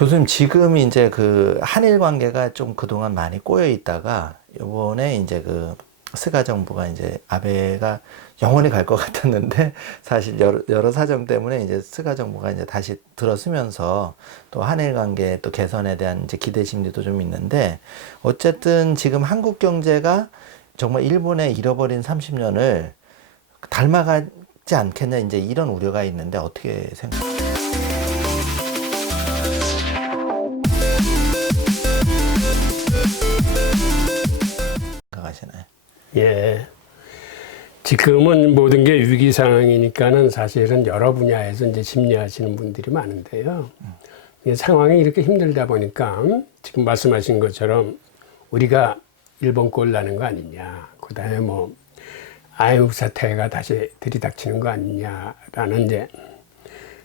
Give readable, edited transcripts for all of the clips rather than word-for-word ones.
교수님, 지금 이제 그 한일 관계가 좀 그동안 많이 꼬여 있다가 요번에 이제 그 스가 정부가 이제 아베가 영원히 갈 것 같았는데 사실 여러 사정 때문에 이제 스가 정부가 이제 다시 들어서면서 또 한일 관계 또 개선에 대한 이제 기대 심리도 좀 있는데, 어쨌든 지금 한국 경제가 정말 일본의 잃어버린 30년을 닮아가지 않겠냐, 이제 이런 우려가 있는데 어떻게 생각하시나요? 예. 지금은 모든 게 위기 상황이니까는 사실은 여러 분야에서 이제 심리하시는 분들이 많은데요. 이 상황이 이렇게 힘들다 보니까 지금 말씀하신 것처럼 우리가 일본 꼴 나는 거 아니냐, 그다음에 뭐 IMF 사태가 다시 들이닥치는 거 아니냐라는 이제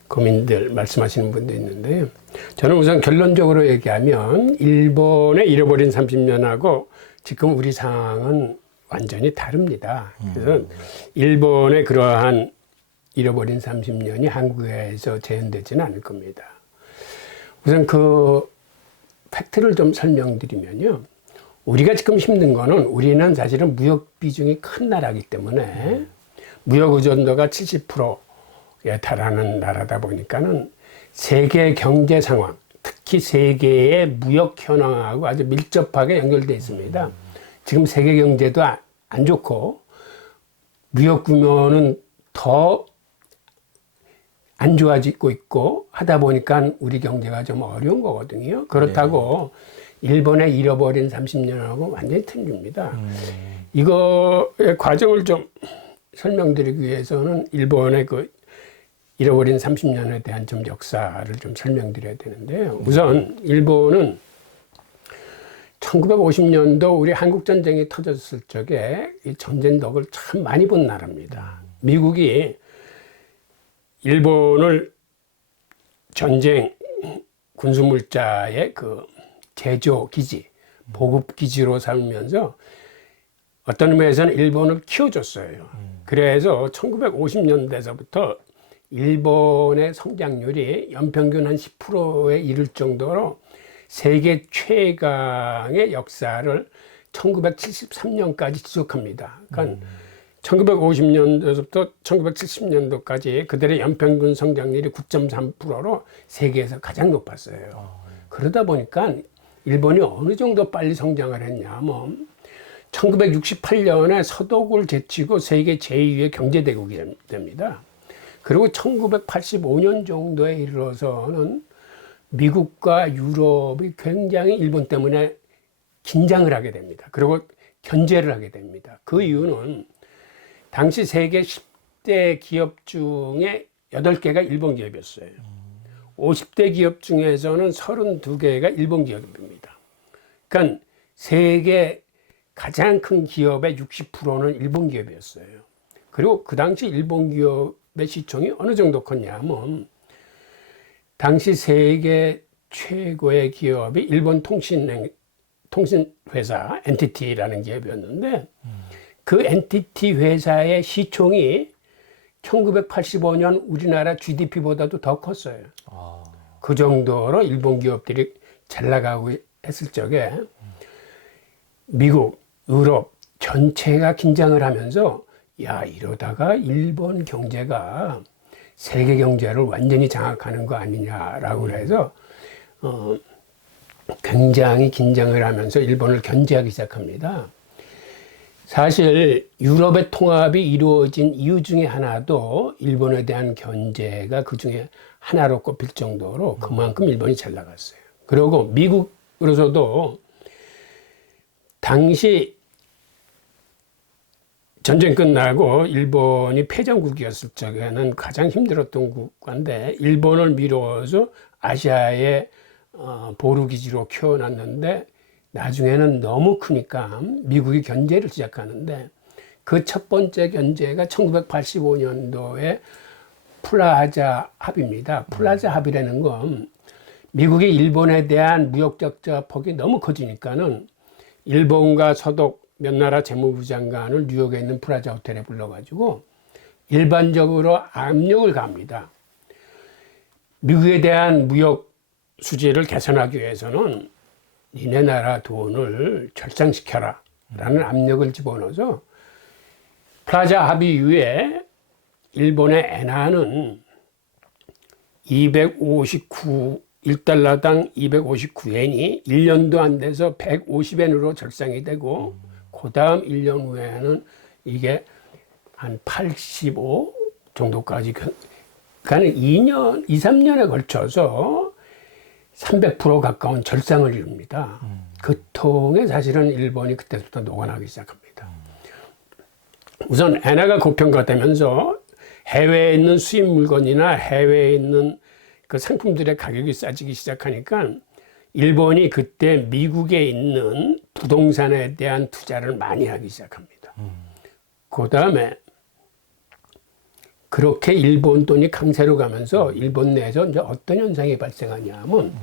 고민들 말씀하시는 분도 있는데요. 저는 우선 결론적으로 얘기하면 일본의 잃어버린 30년하고 지금 우리 상황은 완전히 다릅니다. 그래서 일본의 그러한 잃어버린 30년이 한국에서 재현되지는 않을 겁니다. 우선 그 팩트를 좀 설명드리면요. 우리가 지금 힘든 거는, 우리는 사실은 무역 비중이 큰 나라이기 때문에 무역 의존도가 70%에 달하는 나라다 보니까는 세계 경제 상황, 특히 세계의 무역 현황하고 아주 밀접하게 연결되어 있습니다. 지금 세계 경제도 안 좋고 무역 규모는 더 안 좋아지고 있고 하다 보니까 우리 경제가 좀 어려운 거거든요. 그렇다고 일본의 잃어버린 30년하고 완전히 틀립니다. 이거의 과정을 좀 설명드리기 위해서는 일본의 그 잃어버린 30년에 대한 좀 역사를 좀 설명드려야 되는데요. 우선 일본은 1950년도 우리 한국전쟁이 터졌을 적에 이 전쟁 덕을 참 많이 본 나라입니다. 미국이 일본을 전쟁 군수물자의 그 제조 기지, 보급 기지로 삼으면서 어떤 의미에서는 일본을 키워줬어요. 그래서 1950년대서부터 일본의 성장률이 연평균 한 10%에 이를 정도로 세계 최강의 역사를 1973년까지 지속합니다. 그러니까 1950년도부터 1970년도까지 그들의 연평균 성장률이 9.3%로 세계에서 가장 높았어요. 그러다 보니까 일본이 어느 정도 빨리 성장을 했냐면 1968년에 서독을 제치고 세계 제2의 경제대국이 됩니다. 그리고 1985년 정도에 이르러서는 미국과 유럽이 굉장히 일본 때문에 긴장을 하게 됩니다. 그리고 견제를 하게 됩니다. 그 이유는 당시 세계 10대 기업 중에 8개가 일본 기업이었어요. 50대 기업 중에서는 32개가 일본 기업입니다. 그러니까 세계 가장 큰 기업의 60%는 일본 기업이었어요. 그리고 그 당시 일본 기업의 시총이 어느 정도 컸냐면, 당시 세계 최고의 기업이 일본 통신회사 NTT라는 기업이었는데, 그 NTT 회사의 시총이 1985년 우리나라 GDP보다도 더 컸어요. 그 정도로 일본 기업들이 잘 나가고 했을 적에 미국, 유럽 전체가 긴장을 하면서, 야, 이러다가 일본 경제가 세계 경제를 완전히 장악하는 거 아니냐라고 해서 굉장히 긴장을 하면서 일본을 견제하기 시작합니다. 사실 유럽의 통합이 이루어진 이유 중에 하나도 일본에 대한 견제가 그 중에 하나로 꼽힐 정도로 그만큼 일본이 잘 나갔어요. 그리고 미국으로서도 당시 전쟁 끝나고 일본이 패전국이었을 적에는 가장 힘들었던 국가인데, 일본을 미뤄서 아시아의 보루기지로 키워놨는데 나중에는 너무 크니까 미국이 견제를 시작하는데, 그 첫 번째 견제가 1985년도에 플라자 합의입니다. 플라자 합의라는 건 미국이 일본에 대한 무역 적자 폭이 너무 커지니까는 일본과 서독 몇 나라 재무부 장관을 뉴욕에 있는 플라자 호텔에 불러가지고 일반적으로 압력을 가합니다. 미국에 대한 무역 수지를 개선하기 위해서는 니네 나라 돈을 절상시켜라 라는 압력을 집어넣어서 플라자 합의 이후에 일본의 엔화는 1달러당 259엔이 1년도 안 돼서 150엔으로 절상이 되고 그 다음 1년 후에는 이게 한 85 정도까지 그러니까 2년, 2, 3년에 걸쳐서 300% 가까운 절상을 이룹니다. 그 통에 사실은 일본이 그때부터 녹아나기 시작합니다. 우선 엔화가 고평가되면서 해외에 있는 수입 물건이나 해외에 있는 그 상품들의 가격이 싸지기 시작하니까 일본이 그때 미국에 있는 부동산에 대한 투자를 많이 하기 시작합니다. 그 다음에 그렇게 일본 돈이 강세로 가면서 일본 내에서 이제 어떤 현상이 발생하냐면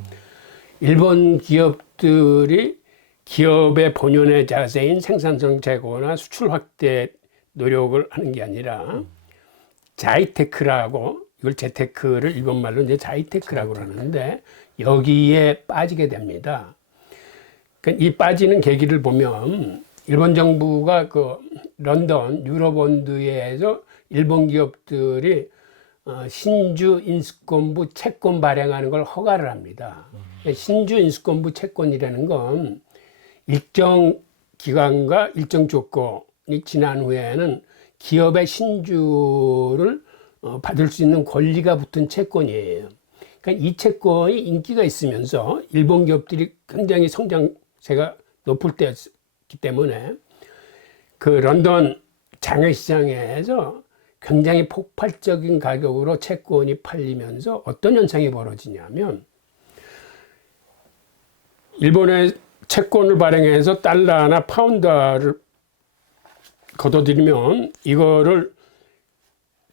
일본 기업들이 기업의 본연의 자세인 생산성 제고나 수출 확대 노력을 하는 게 아니라 자이테크라고 이걸 재테크를 일본 말로 이제 자이테크라고 그러는데 여기에 빠지게 됩니다. 그러니까 이 빠지는 계기를 보면 일본 정부가 그 런던 유로본드에서 일본 기업들이 신주 인수권부 채권 발행하는 걸 허가를 합니다. 신주 인수권부 채권이라는 건 일정 기간과 일정 조건이 지난 후에는 기업의 신주를 받을 수 있는 권리가 붙은 채권이에요. 그러니까 이 채권이 인기가 있으면서 일본 기업들이 굉장히 성장세가 높을 때였기 때문에 그 런던 장외시장에서 굉장히 폭발적인 가격으로 채권이 팔리면서 어떤 현상이 벌어지냐면 일본의 채권을 발행해서 달러나 파운드를 걷어들이면 이거를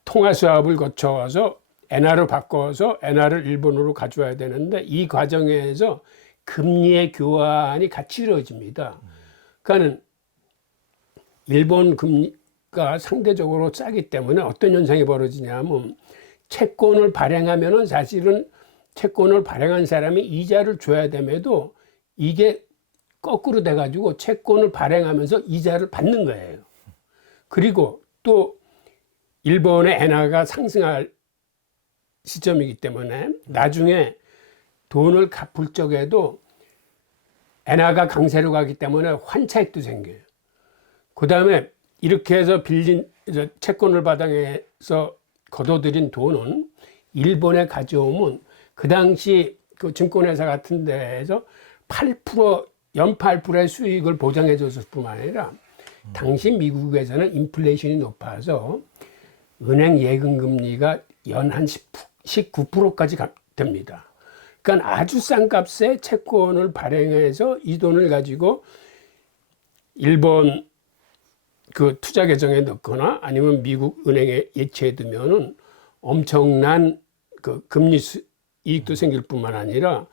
통화 수합을 거쳐서 엔화로 바꿔서 엔화를 일본으로 가져와야 되는데 이 과정에서 금리의 교환이 같이 이루어집니다. 그러니까는 일본 금리가 상대적으로 싸기 때문에 어떤 현상이 벌어지냐면 채권을 발행하면은 사실은 채권을 발행한 사람이 이자를 줘야 됨에도 이게 거꾸로 돼가지고 채권을 발행하면서 이자를 받는 거예요. 그리고 또 일본의 엔화가 상승할 시점이기 때문에 나중에 돈을 갚을 적에도 엔화가 강세로 가기 때문에 환차익도 생겨요. 그 다음에 이렇게 해서 빌린 채권을 받아서 걷어들인 돈은 일본에 가져오면 그 당시 그 증권회사 같은 데에서 8% 연 8%의 수익을 보장해 줬을 뿐만 아니라 당시 미국에서는 인플레이션이 높아서 은행 예금 금리가 연 한 19%까지 됩니다. 그러니까 아주 싼 값에 채권을 발행해서 이 돈을 가지고 일본 그 투자 계정에 넣거나 아니면 미국 은행에 예치해 두면은 엄청난 그 금리 이익도 생길 뿐만 아니라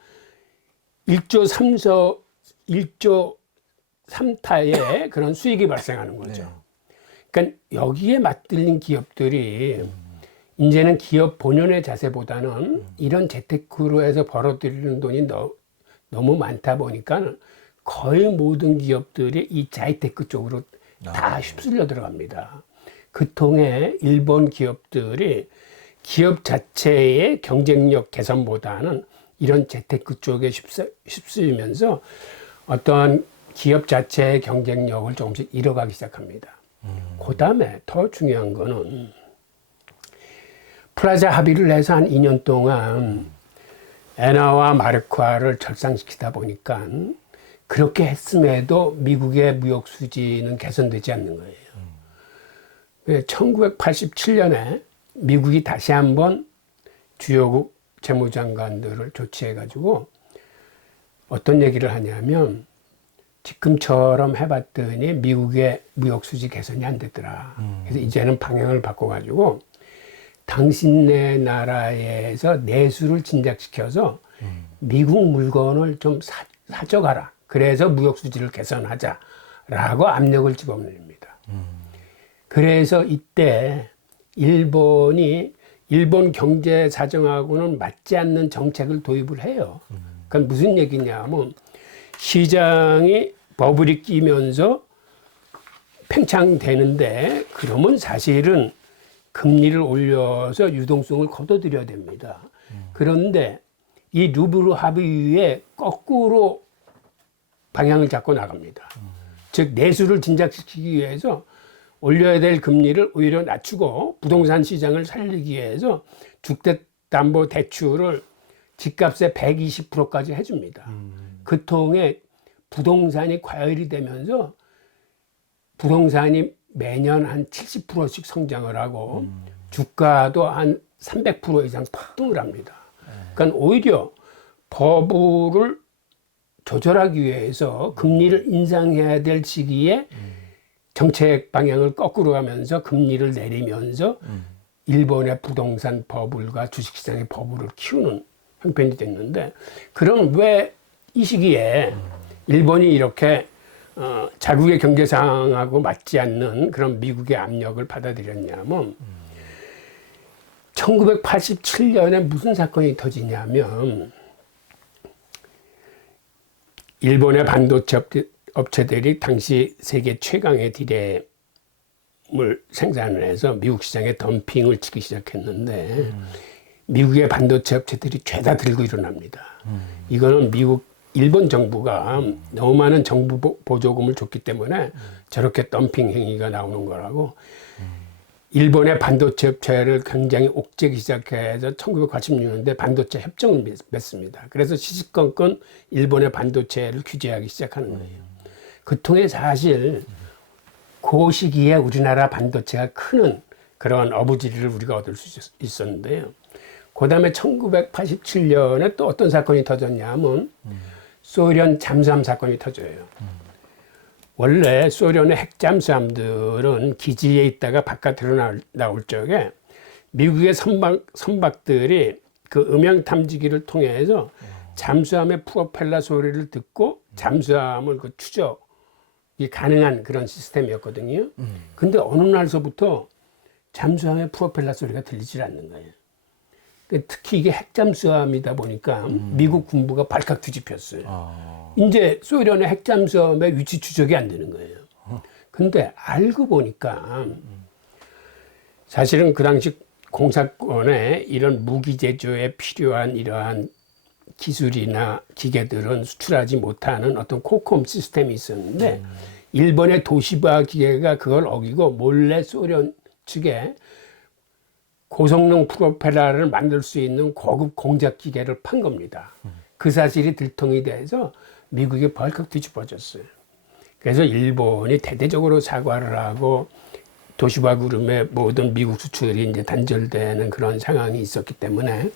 1조 3타의 그런 수익이 발생하는 거죠. 네. 그러니까 여기에 맞들린 기업들이 이제는 기업 본연의 자세보다는 이런 재테크로 해서 벌어들이는 돈이 너무 많다 보니까 거의 모든 기업들이 이 자이테크 쪽으로 다 휩쓸려 들어갑니다. 그 통해 일본 기업들이 기업 자체의 경쟁력 개선보다는 이런 재테크 쪽에 휩쓸리면서 어떤 기업 자체의 경쟁력을 조금씩 잃어가기 시작합니다. 그 다음에 더 중요한 거는 플라자 합의를 해서 한 2년 동안 엔화와 마르크화를 절상시키다 보니까 그렇게 했음에도 미국의 무역 수지는 개선되지 않는 거예요. 1987년에 미국이 다시 한번 주요국 재무장관들을 조치해가지고 어떤 얘기를 하냐면 지금처럼 해봤더니 미국의 무역 수지 개선이 안 되더라. 그래서 이제는 방향을 바꿔가지고 당신네 나라에서 내수를 진작시켜서 미국 물건을 좀 사줘가라. 그래서 무역 수지를 개선하자라고 압력을 집어넣습니다. 그래서 이때 일본이 일본 경제 사정하고는 맞지 않는 정책을 도입을 해요. 그러니까 무슨 얘기냐면 시장이 버블이 끼면서 팽창되는데 그러면 사실은 금리를 올려서 유동성을 걷어들여야 됩니다. 그런데 이 루블 합의에 거꾸로 방향을 잡고 나갑니다. 즉 내수를 진작시키기 위해서 올려야 될 금리를 오히려 낮추고 부동산 시장을 살리기 위해서 주택담보대출을 집값의 120%까지 해줍니다. 그 통해 부동산이 과열이 되면서 부동산이 매년 한 70%씩 성장을 하고 주가도 한 300% 이상 폭등을 합니다. 그러니까 오히려 버블을 조절하기 위해서 금리를 인상해야 될 시기에 정책 방향을 거꾸로 가면서 금리를 내리면서 일본의 부동산 버블과 주식시장의 버블을 키우는 형편이 됐는데 그럼 왜 이 시기에 일본이 이렇게 자국의 경제 상황하고 맞지 않는 그런 미국의 압력을 받아들였냐면 1987년에 무슨 사건이 터지냐면 일본의 반도체 업체들이 당시 세계 최강의 디램을 생산을 해서 미국 시장에 덤핑을 치기 시작했는데 미국의 반도체 업체들이 죄다 들고 일어납니다. 이거는 일본 정부가 너무 많은 정부 보조금을 줬기 때문에 저렇게 덤핑 행위가 나오는 거라고 일본의 반도체 업체를 굉장히 옥죄기 시작해서 1986년대 반도체 협정을 맺습니다. 그래서 시시건건 일본의 반도체를 규제하기 시작하는 거예요. 그 통해 사실 그 시기에 우리나라 반도체가 크는 그런 어부지리를 우리가 얻을 수 있었는데요. 그 다음에 1987년에 또 어떤 사건이 터졌냐면 소련 잠수함 사건이 터져요. 원래 소련의 핵잠수함들은 기지에 있다가 바깥으로 나올 적에 미국의 선박들이 그 음향 탐지기를 통해서 잠수함의 프로펠러 소리를 듣고 잠수함을 그 추적이 가능한 그런 시스템이었거든요. 근데 어느 날서부터 잠수함의 프로펠러 소리가 들리질 않는 거예요. 특히 이게 핵잠수함이다 보니까 미국 군부가 발칵 뒤집혔어요. 이제 소련의 핵잠수함의 위치 추적이 안 되는 거예요. 근데 알고 보니까 사실은 그 당시 공사권에 이런 무기 제조에 필요한 이러한 기술이나 기계들은 수출하지 못하는 어떤 코컴 시스템이 있었는데 일본의 도시바 기계가 그걸 어기고 몰래 소련 측에 고성능 프로펠러를 만들 수 있는 고급 공작 기계를 판 겁니다. 그 사실이 들통이 돼서 미국이 벌컥 뒤집어졌어요. 그래서 일본이 대대적으로 사과를 하고 도시바 그룹의 모든 미국 수출이 이제 단절되는 그런 상황이 있었기 때문에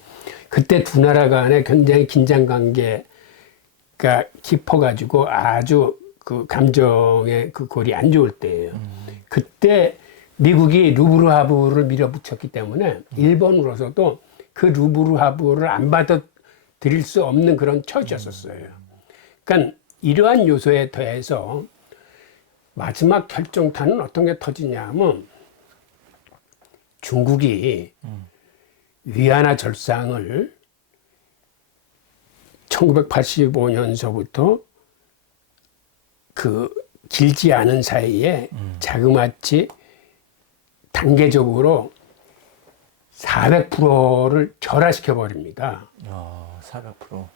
그때 두 나라 간에 굉장히 긴장 관계가 깊어가지고 아주 그 감정의 그 골이 안 좋을 때예요. 그때 미국이 루블 합의를 밀어붙였기 때문에 일본으로서도 그 루블 합의를 안 받아들일 수 없는 그런 처지였었어요. 그러니까 이러한 요소에 더해서 마지막 결정타는 어떤 게 터지냐면 중국이 위안화 절상을 1985년서부터 그 길지 않은 사이에 자그마치 단계적으로 400%를 절하시켜 버립니다. 400%.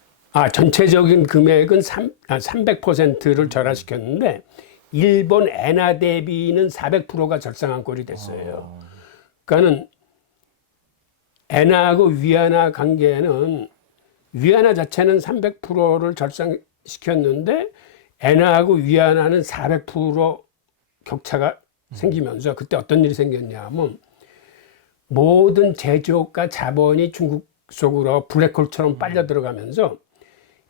전체적인 금액은 300%를 절하시켰는데 일본 엔화 대비는 400%가 절상한 꼴이 됐어요. 그러니까는 엔화하고 위안화 관계는 위안화 자체는 300%를 절상시켰는데 엔화하고 위안화는 400% 격차가 생기면서 그때 어떤 일이 생겼냐면 모든 제조업과 자본이 중국 속으로 블랙홀처럼 빨려 들어가면서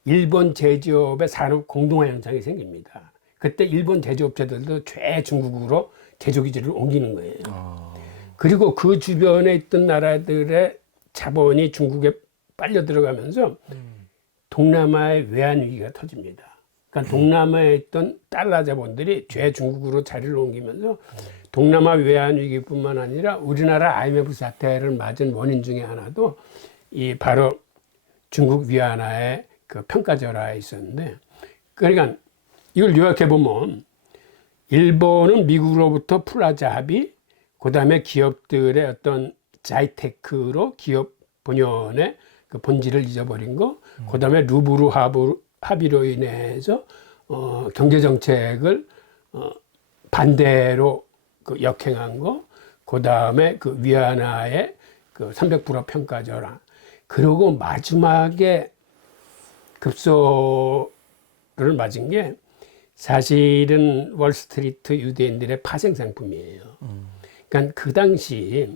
일본 제조업의 산업 공동화 현상이 생깁니다. 그때 일본 제조업체들도 중국으로 제조기지를 옮기는 거예요. 그리고 그 주변에 있던 나라들의 자본이 중국에 빨려 들어가면서 동남아의 외환 위기가 터집니다. 그러니까 동남아에 있던 달러 자본들이 중국으로 자리를 옮기면서 동남아 외환 위기뿐만 아니라 우리나라 IMF 사태를 맞은 원인 중에 하나도 이 바로 중국 위안화의 그 평가절하에 있었는데, 그러니까 이걸 요약해 보면 일본은 미국으로부터 플라자 합의, 그 다음에 기업들의 어떤 자이테크로 기업 본연의 그 본질을 잊어버린 거, 그 다음에 루브르 합의로 인해서 경제 정책을 반대로 그 역행한 거, 그 다음에 그 위안화의 그 300% 평가절하, 그리고 마지막에 급소를 맞은 게 사실은 월스트리트 유대인들의 파생 상품이에요. 그러니까 그 당시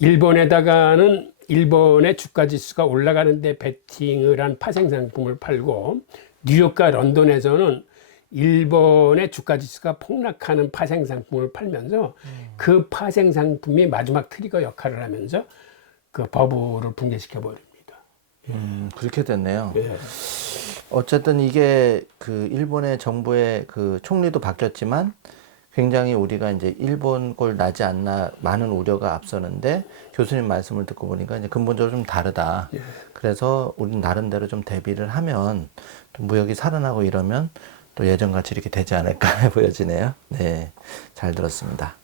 일본에다가는 일본의 주가 지수가 올라가는데 베팅을 한 파생 상품을 팔고, 뉴욕과 런던에서는 일본의 주가 지수가 폭락하는 파생 상품을 팔면서 그 파생 상품이 마지막 트리거 역할을 하면서 그 버블을 붕괴시켜 버립니다. 그렇게 됐네요. 예. 어쨌든 이게 그 일본의 정부의 그 총리도 바뀌었지만 굉장히 우리가 이제 일본 꼴 나지 않나 많은 우려가 앞서는데, 교수님 말씀을 듣고 보니까 이제 근본적으로 좀 다르다. 예. 그래서 우리는 나름대로 좀 대비를 하면 또 무역이 살아나고 이러면 또 예전같이 이렇게 되지 않을까 보여지네요. 네, 잘 들었습니다.